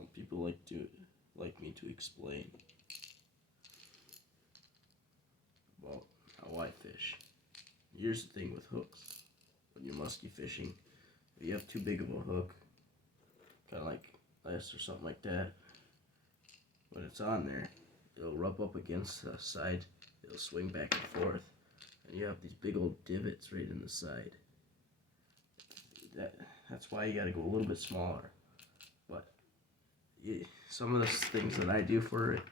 Some people like me to explain about how I fish. Here's the thing with hooks. When you're muskie fishing, if you have too big of a hook, kind of like this or something like that, when it's on there, it'll rub up against the side, it'll swing back and forth, and you have these big old divots right in the side. That's why you gotta go a little bit smaller. But some of the things that I do for it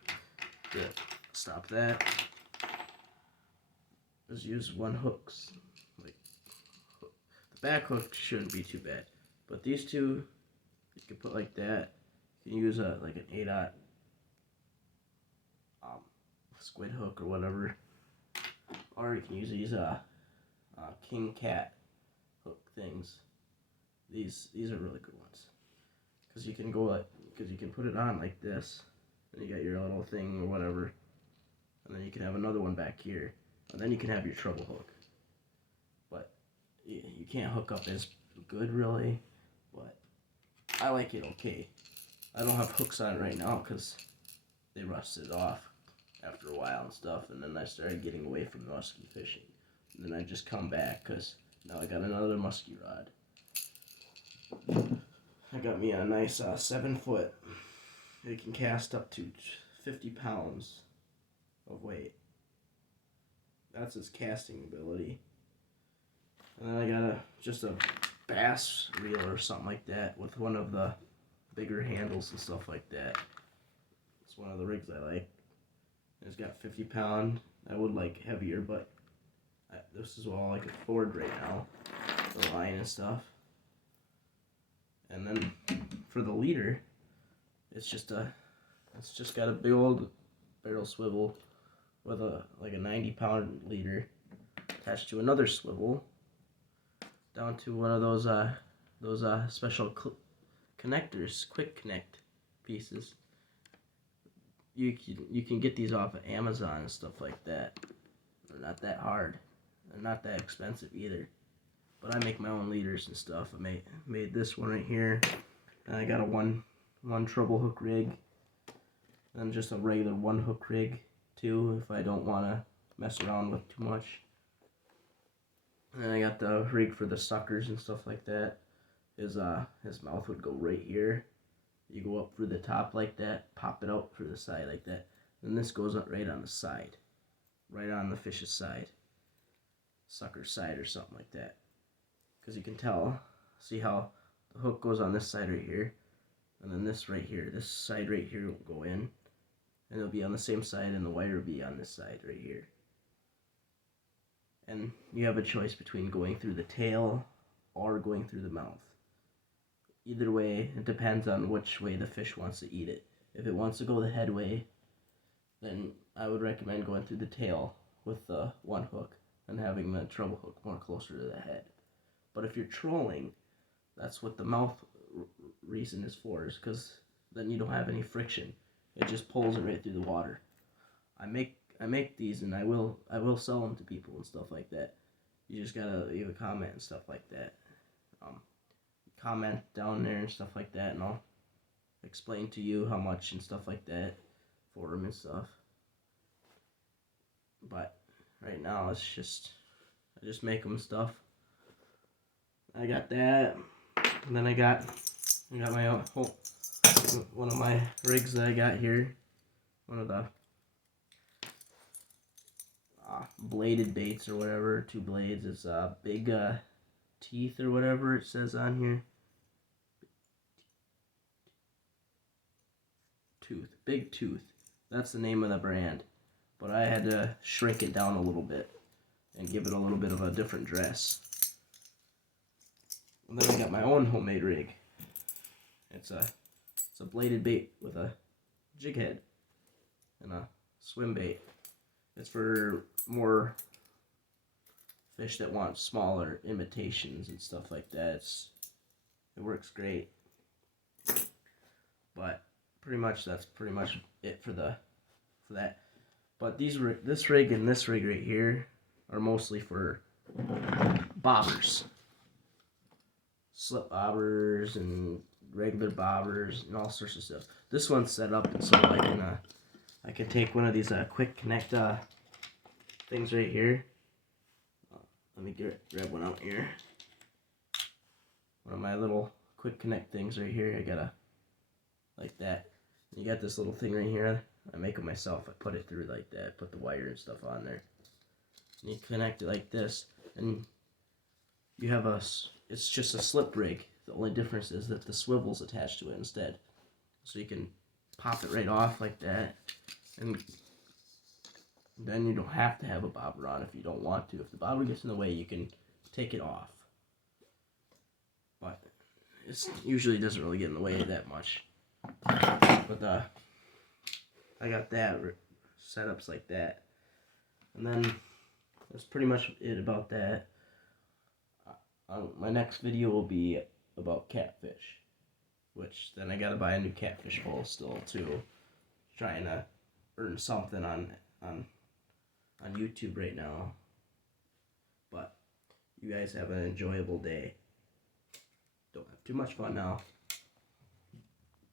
to stop that is use one hooks. Like the back hook shouldn't be too bad, but these two you can put like that. You can use like an 8/0 squid hook or whatever, or you can use these king cat hook things. These are really good ones because you can put it on like this, and you got your little thing or whatever, and then you can have another one back here, and then you can have your treble hook. But you can't hook up as good really, but I like it okay. I don't have hooks on it right now because they rusted off after a while and stuff, and then I started getting away from muskie fishing, and then I just come back because now I got another muskie rod. I got me a nice 7-foot. It can cast up to 50 pounds of weight. That's its casting ability. And then I got just a bass reel or something like that with one of the bigger handles and stuff like that. It's one of the rigs I like. It's got 50 pound. I would like heavier, but this is all I can afford right now. The line and stuff. And then for the leader, it's just got a big old barrel swivel with a 90-pound leader attached to another swivel down to one of those special connectors, quick connect pieces. You can get these off of Amazon and stuff like that. They're not that hard. They're not that expensive either. But I make my own leaders and stuff. I made this one right here. And I got a one treble hook rig. And just a regular one hook rig too, if I don't want to mess around with too much. And then I got the rig for the suckers and stuff like that. His mouth would go right here. You go up through the top like that, pop it out through the side like that. Then this goes up right on the side. Right on the fish's side. Sucker side or something like that. Because you can tell, see how the hook goes on this side right here, and then this right here, this side right here will go in, and it'll be on the same side, and the wire will be on this side right here. And you have a choice between going through the tail or going through the mouth. Either way, it depends on which way the fish wants to eat it. If it wants to go the head way, then I would recommend going through the tail with the one hook and having the treble hook more closer to the head. But if you're trolling, that's what the mouth reason is for, is because then you don't have any friction. It just pulls it right through the water. I make these, and I will sell them to people and stuff like that. You just gotta leave a comment and stuff like that. Comment down there and stuff like that, and I'll explain to you how much and stuff like that for them and stuff. But right now it's just I just make them stuff. I got that, and then I got my own one of my rigs that I got here. One of the bladed baits or whatever, 2 blades. It's big teeth or whatever it says on here. Big tooth. That's the name of the brand. But I had to shrink it down a little bit and give it a little bit of a different dress. And then I got my own homemade rig. It's a bladed bait with a jig head and a swim bait. It's for more fish that want smaller imitations and stuff like that. It works great. But that's pretty much it for that. But this rig and this rig right here are mostly for bobbers. slip bobbers and regular bobbers and all sorts of stuff. This one's set up so I can take one of these quick connect things right here. Let me grab one out here. One of my little quick connect things right here. I got like that. You got this little thing right here. I make it myself. I put it through like that. Put the wire and stuff on there. And you connect it like this, and you have it's just a slip rig. The only difference is that the swivel's attached to it instead. So you can pop it right off like that, and then you don't have to have a bobber on if you don't want to. If the bobber gets in the way, you can take it off. But it usually doesn't really get in the way that much. But I got that setups like that, and then that's pretty much it about that. My next video will be about catfish, which then I gotta buy a new catfish pole still too. Trying to earn something on YouTube right now. But you guys have an enjoyable day. Don't have too much fun now.